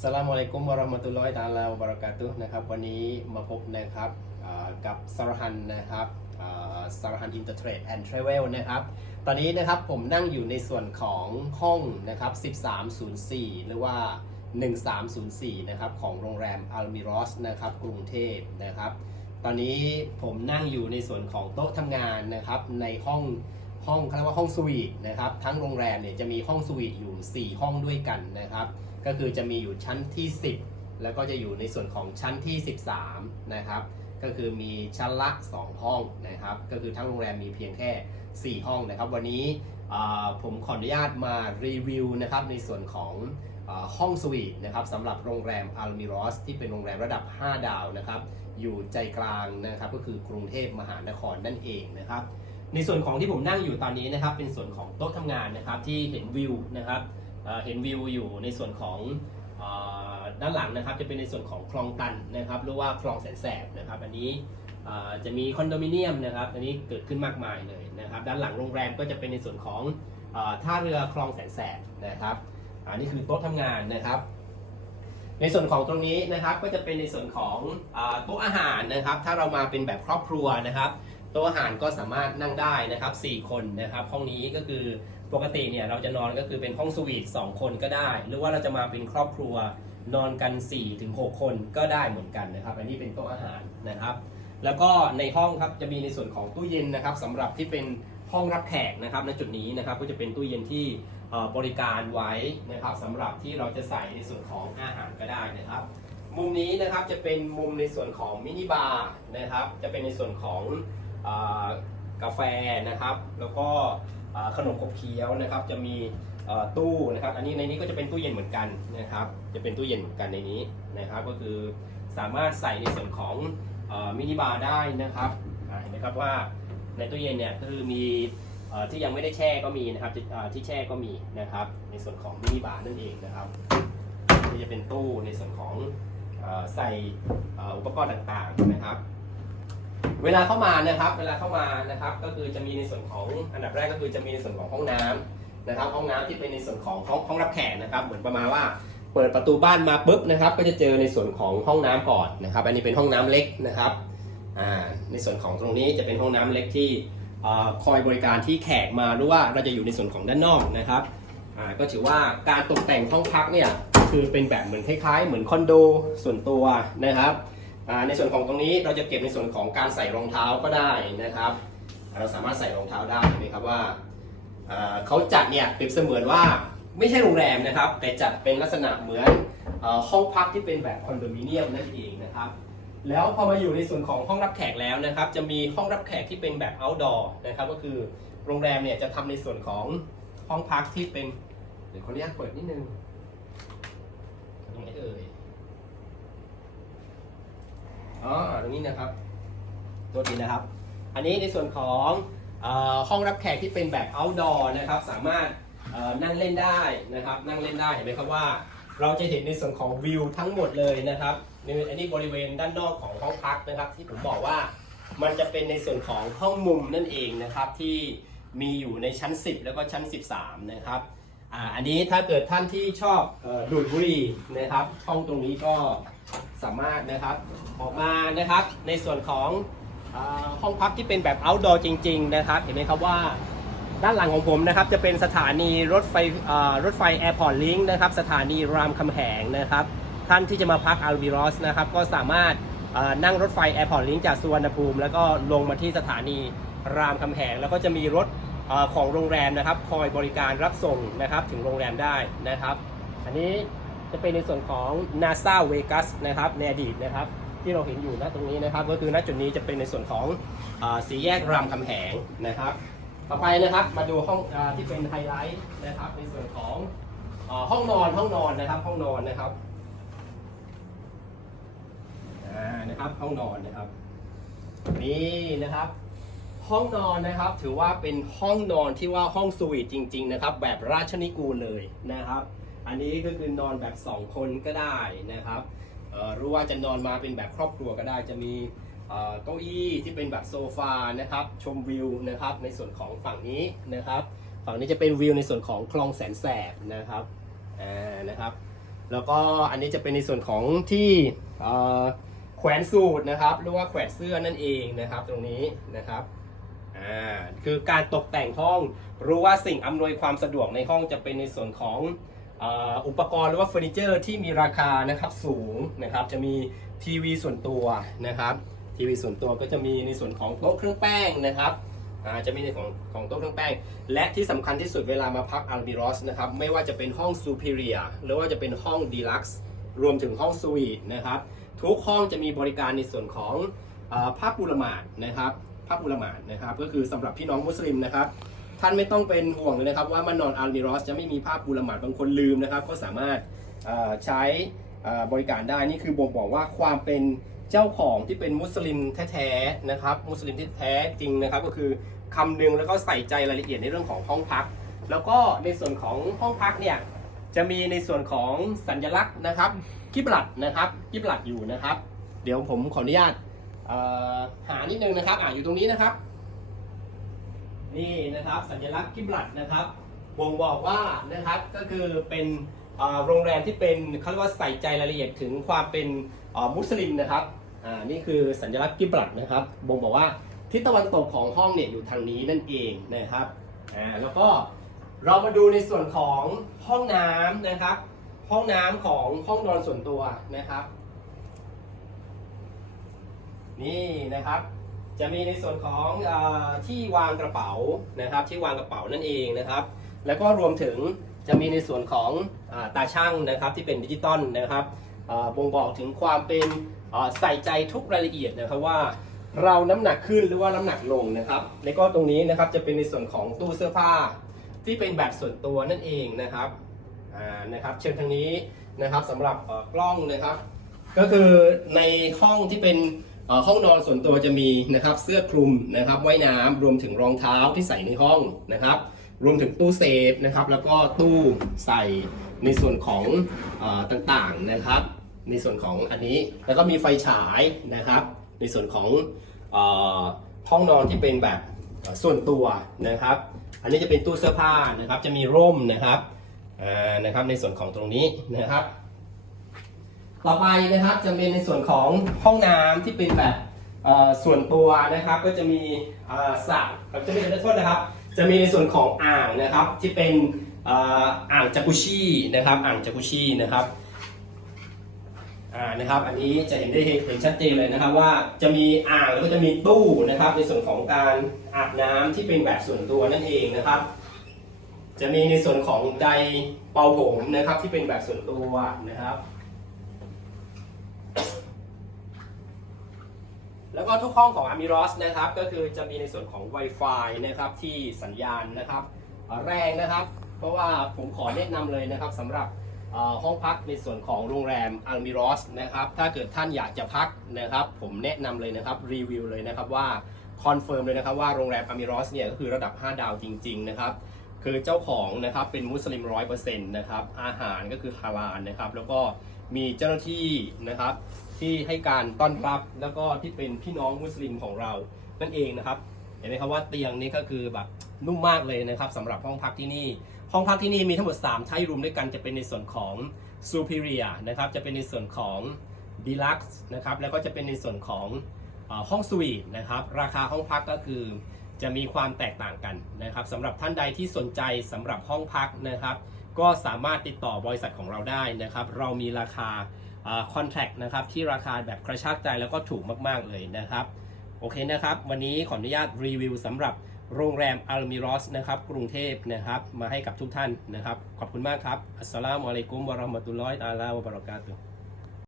สลามอะลัยกุมวะราะมะตุลลอฮิตาลาวะบะเรากาตุนะครับวันนี้มาพบนะครับกับสารหันนะครับอ่าสารหันอินเตอร์เทรดแอนด์ทราเวลนะครับตอนนี้นะครับผมนั่งอยู่ในส่วนของห้องนะครับ1304 หรือว่า 1304นะครับของโรงแรมอัลมิรอสนะครับกรุงเทพนะครับตอนนี้ผมนั่งอยู่ในส่วนของโต๊ะทำงานนะครับในห้องห้องเขาเรียกว่าห้องสวีทนะครับทั้งโรงแรมเนี่ยจะมีห้องสวีทอยู่ 4 ห้องด้วยกันนะครับ ก็คือจะมีอยู่ชั้นที่ 10 แล้วก็จะอยู่ในส่วนของชั้นที่ 13 นะครับ ก็คือมีชั้นละ 2 ห้องนะครับ ก็คือทั้งโรงแรมมีเพียงแค่ 4 ห้องนะครับ วันนี้ผมขออนุญาตมารีวิวนะครับในส่วนของอห้องสวีทนะครับสำหรับโรงแรมอัลมิรอสที่เป็นโรงแรมระดับ 5 ดาวนะครับ อยู่ใจกลางนะครับก็คือกรุงเทพมหานครนั่นเองนะครับ ในส่วนของที่ผมนั่งอยู่ตอนนี้นะครับ เป็นส่วนของโต๊ะทำงานนะครับที่เห็นวิวนะครับ เห็นวิวอยู่ในส่วนของด้านหลังนะครับจะเป็นในส่วนของคลองตันนะครับหรือว่าคลองแสนแสบนะครับอันนี้จะมีคอนโดมิเนียมนะครับอันนี้เกิดขึ้นมากมายเลยนะครับด้านหลังโรงแรมก็จะเป็นในส่วนของอท่าเรือคลองแสนแสบนะครับอันนี้คือโต๊ะทำงานนะครับ ในส่วนของตรงนี้นะครับก็จะเป็นในส่วนของอโต๊ะอาหารนะครับ ถ้าเรามาเป็นแบบครอบครัวนะครับ ต๊ะอาหารก็สามารถนั่งได้นะครับ 4 คนนะครับ ห้องนี้ก็คือปกติเนี่ยเราจะนอนก็คือเป็นห้องสวีท2คนก็ได้ หรือว่าเราจะมาเป็นครอบครัวนอนกัน 4-6ถึง6คนก็ได้เหมือนกันนะครับ อันนี้เป็นโต๊ะอาหารนะครับ แล้วก็ในห้องครับจะมีในส่วนของตู้เย็นนะครับสำหรับที่เป็นห้องรับแขกนะครับในจุดนี้นะครับก็จะเป็นตู้เย็นที่บริการไว้นะครับสำหรับที่เราจะใส่ในส่วนของอาหารก็ได้นะครับ มุมนี้นะครับจะเป็นมุมในส่วนของมินิบาร์นะครับ จะเป็นในส่วนของ กาแฟนะครับ แล้วก็ขนมขบเคี้ยวนะครับ จะมีตู้นะครับ อันนี้ในนี้ก็จะเป็นตู้เย็นเหมือนกันนะครับ จะเป็นตู้เย็นเหมือนกันในนี้นะครับ ก็คือสามารถใส่ในส่วนของอมินิบาร์ได้นะครับเห็นไหมครับว่าในตู้เย็นเนี่ยคือมีอที่ยังไม่ได้แช่ก็มีนะครับที่แช่ก็มีนะครับ ในส่วนของมินิบาร์นั่นเองนะครับนี่จะเป็นตู้ในส่วนของอใส่อุปกรณ์ต่างๆนะครับ เวลาเข้ามานะครับ เวลาเข้ามานะครับ ก็คือจะมีในส่วนของอันดับแรกก็คือจะมีในส่วนของห้องน้ำนะครับ ห้องน้ำที่เป็นในส่วนของห้องห้องรับแขกนะครับ เหมือนประมาณว่าเปิดประตูบ้านมาปุ๊บนะครับ ก็จะเจอในส่วนของห้องน้ำก่อนนะครับ อันนี้เป็นห้องน้ำเล็กนะครับ อ่า ในส่วนของตรงนี้จะเป็นห้องน้ำเล็กที่คอยบริการที่แขกมาหรือว่าเราจะอยู่ในส่วนของด้านนอกนะครับ อ่า ก็ถือว่าการตกแต่งห้องพักเนี่ยคือเป็นแบบเหมือนคล้ายๆ เหมือนคอนโดส่วนตัวนะครับ ในส่วนของตรงนี้เราจะเก็บในส่วนของการใส่รองเท้าก็ได้นะครับ เราสามารถใส่รองเท้าได้นไหมครับว่าเขาจัดเนี่ยเปรียบเสมือนว่าไม่ใช่โรงแรมนะครับ แต่จัดเป็นลักษณะเหมือนอห้องพักที่เป็นแบบคอนโดมิเนียมนั่นเองนะครับ แล้วพอมาอยู่ในส่วนของห้องรับแขกแล้วนะครับ จะมีห้องรับแขกที่เป็นแบบ outdoor นะครับก็คือโรงแรมเนี่ยจะทำในส่วนของห้องพักที่เป็นเดี๋ยวขออนุญาตเปิดนิดนึงตรงไหนเอ่ย อ๋อตรงนี้นะครับ ตัวทีนะครับ อันนี้ในส่วนของอห้องรับแขกที่เป็นแบบ outdoor นะครับ สามารถนั่งเล่นได้นะครับ นั่งเล่นได้เห็นไหมครับว่า เราจะเห็นในส่วนของวิวทั้งหมดเลยนะครับในอันนี้บริเวณด้านนอกของห้องพักนะครับ ที่ผมบอกว่ามันจะเป็นในส่วนของห้องมุมนั่นเองนะครับที่มีอยู่ในชั้น 10 แล้วก็ชั้น 13 นะครับ อ่าอันนี้ถ้าเกิดท่านที่ชอบดูดบุหรี่นะครับห้องตรงนี้ก็สามารถนะครับออกมานะครับในส่วนของอห้องพักที่เป็นแบบ outdoor จริง ๆ นะครับ เห็นไหมครับว่าด้านหลังของผมนะครับจะเป็นสถานีรถไฟรถไฟ Airport Link นะครับสถานีรามคำแหงนะครับ ท่านที่จะมาพักอัลบิรอสนะครับก็สามารถนั่งรถไฟ Airport Link จากสุวรรณภูมิ แล้วก็ลงมาที่สถานีรามคำแหง แล้วก็จะมีรถ ของโรงแรมนะครับคอยบริการรับส่งนะครับถึงโรงแรมได้นะครับ อันนี้จะเป็นในส่วนของ NASA Vegas นะครับในอดีตนะครับที่เราเห็นอยู่ณตรงนี้นะครับ ก็คือณจุดนี้จะเป็นในส่วนของอสีแยกรามคำแหงนะครับ ต่อไปนะครับมาดูห้องอที่เป็นไฮไลท์นะครับ ในส่วนของอห้องนอนห้องนอนนะครับ ห้องนอนนะครับนะครับห้องนอนนะครับนี่นะครับ ห้องนอนนะครับ ถือว่าเป็นห้องนอนที่ว่าห้องสวีทจริง ๆ นะครับ แบบราชนิกูลเลยนะครับ อันนี้ก็คือนอนแบบ 2 คนก็ได้นะครับหรู้ว่าจะนอนมาเป็นแบบครอบครัวก็ได้จะมีเก้าอี้ที่เป็นแบบโซฟานะครับ ชมวิวนะครับ ในส่วนของฝั่งนี้นะครับ ฝั่งนี้จะเป็นวิวในส่วนของคลองแสนแสบนะครับอ่านะครับ แล้วก็อันนี้จะเป็นในส่วนของที่แขวนสูตรนะครับ หรือว่าแขวนเสื้อนั่นเองนะครับ ตรงนี้นะครับ อ่าคือการตกแต่งห้องรู้ว่าสิ่งอำนวยความสะดวกในห้องจะเป็นในส่วนของอ,อุปกรณ์หรือว่าเฟอร์นิเจอร์ที่มีราคานะครับสูงนะครับจะมีทีวีส่วนตัวนะครับทีวีส่วนตัวก็จะมีในส่วนของโต๊ะเครื่องแป้งนะครับจะมีในของของโต๊ะเครื่องแป้ง และที่สำคัญที่สุดเวลามาพักอัลบิรอสนะครับไม่ว่าจะเป็นห้องซูเปอร์เรียหรือว่าจะเป็นห้องดีลักซ์รวมถึงห้องสวีทนะครับทุกห้องจะมีบริการในส่วนของอาผ้าปูละหมาดนะครับ ผ้าปูละหมาดนะครับ ก็คือสำหรับพี่น้องมุสลิมนะครับ ท่านไม่ต้องเป็นห่วงเลยนะครับ ว่ามานนอนอัลบิรอสจะไม่มีผ้าปูละหมาดบางคนลืมนะครับ ก็สามารถใช้บริการได้นี่คือบ่งบอกว่าความเป็นเจ้าของที่เป็นมุสลิมแท้ๆนะครับ มุสลิมที่แท้จริงนะครับ ก็คือคำนึงแล้วก็ใส่ใจรายละเอียดในเรื่องของห้องพัก แล้วก็ในส่วนของห้องพักเนี่ยจะมีในส่วนของสัญลักษณ์นะครับกิบลัดนะครับกิบลัดอยู่นะครับ เดี๋ยวผมขออนุญาต หานิดนึงนะครับอ่าอยู่ตรงนี้นะครับ นี่นะครับสัญลักษณ์กิบลัดนะครับบ่งบอกว่านะครับก็คือเป็นโรงแรมที่เป็นเขาเรียกว่าใส่ใจรายละเอียดถึงความเป็นมุสลิมนะครับอ่านี่คือสัญลักษณ์กิบลัดนะครับบ่งบอกว่าทิศตะวันตกของห้องเนี่ยอยู่ทางนี้นั่นเองนะครับอ่าแล้วก็เรามาดูในส่วนของห้องน้ำนะครับ ห้องน้ำของห้องนอนส่วนตัวนะครับ นี่นะครับ จะมีในส่วนของอที่วางกระเป๋านะครับ ที่วางกระเป๋านั่นเองนะครับ แล้วก็รวมถึงจะมีในส่วนของอตาช่างนะครับที่เป็นดิจิตอลนะครับบ่งบอกถึงความเป็นใส่ใจทุกรายละเอียดนะครับว่าเราน้ำหนักขึ้นหรือว่าน้ำหนักลงนะครับ แล้วก็ตรงนี้นะครับจะเป็นในส่วนของตู้เสื้อผ้า ที่เป็นแบบส่วนตัวนั่นเองนะครับนะครับ เชิญทางนี้นะครับสำหรับกล้องนะครับ ก็คือในห้องที่เป็น ห้องนอนส่วนตัวจะมีนะครับเสื้อคลุมนะครับว่ายน้ำรวมถึงรองเท้าที่ใส่ในห้องนะครับ รวมถึงตู้เซฟนะครับแล้วก็ตู้ใส่ในส่วนของอต่างๆนะครับ ในส่วนของอันนี้แล้วก็มีไฟฉายนะครับ ในส่วนของอห้องนอนที่เป็นแบบส่วนตัวนะครับ อันนี้จะเป็นตู้เสื้อผ้านะครับจะมีร่มนะครับนะครับในส่วนของตรงนี้นะครับ ต่อไปนะครับจะเป็นในส่วนของห้องน้ำที่เป็นแบบส่วนตัวนะครับก็จะมีเอ่อสระจะไมีขอโทษนะครับ จะมีในส่วนของอ่างนะครับที่เป็นอ่ออ่างจากุชินะครับอ่างจากุชินะครับอ่านะครับอันนี้จะเห็นได้เห็นชัดเจนเลยนะครับ ว่าจะมีอ่างแล้วก็จะมีตู้นะครับ ในส่วนของการอาบน้ำที่เป็นแบบส่วนตัวนั่นเองนะครับ จะมีในส่วนของไดร์เป่าผมนะครับที่เป็นแบบส่วนตัวนะครับ แล้วก็ทุกห้องของ Amiros นะครับก็คือจะมีในส่วนของ Wi-Fi นะครับที่สัญญาณนะครับแรงนะครับ เพราะว่าผมขอแนะนำเลยนะครับสำหรับห้องพักในส่วนของโรงแรม Amiros นะครับถ้าเกิดท่านอยากจะพักนะครับ ผมแนะนำเลยนะครับรีวิวเลยนะครับว่าคอนเฟิร์มเลยนะครับว่าโรงแรม Amiros เนี่ยก็คือระดับ 5 ดาวจริง ๆ นะครับ คือเจ้าของนะครับเป็นมุสลิมร้อยเปอร์เซ็นต์นะครับอาหารก็คือฮาลาลนะครับแล้วก็มีเจ้าหน้าที่นะครับ ที่ให้การต้อนรับแล้วก็ที่เป็นพี่น้องมุสลิมของเรานั่นเองนะครับเห็นไหมครับว่าเตียงนี้ก็คือแบบนุ่มมากเลยนะครับสำหรับห้องพักที่นี่ ห้องพักที่นี่มีทั้งหมด3ไทรูมด้วยกันจะเป็นในส่วนของ Superior นะครับจะเป็นในส่วนของ Deluxe นะครับแล้วก็จะเป็นในส่วนของห้องสวีทนะครับราคาห้องพักก็คือจะมีความแตกต่างกันนะครับสำหรับท่านใดที่สนใจสำหรับห้องพักนะครับ ก็สามารถติดต่อบริษัทของเราได้นะครับ เรามีราคา คอนแทคนะครับที่ราคาแบบกระชากใจแล้วก็ถูกมากๆเลยนะครับโอเคนะครับวันนี้ขออนุญาตรีวิวสำหรับโรงแรมอาร์มิรอสนะครับกรุงเทพนะครับมาให้กับทุกท่านนะครับ ขอบคุณมากครับ อัสสลามุอะลัยกุมวะเราะห์มะตุลลอฮิตาลาวะบะเราะกาตุฮ์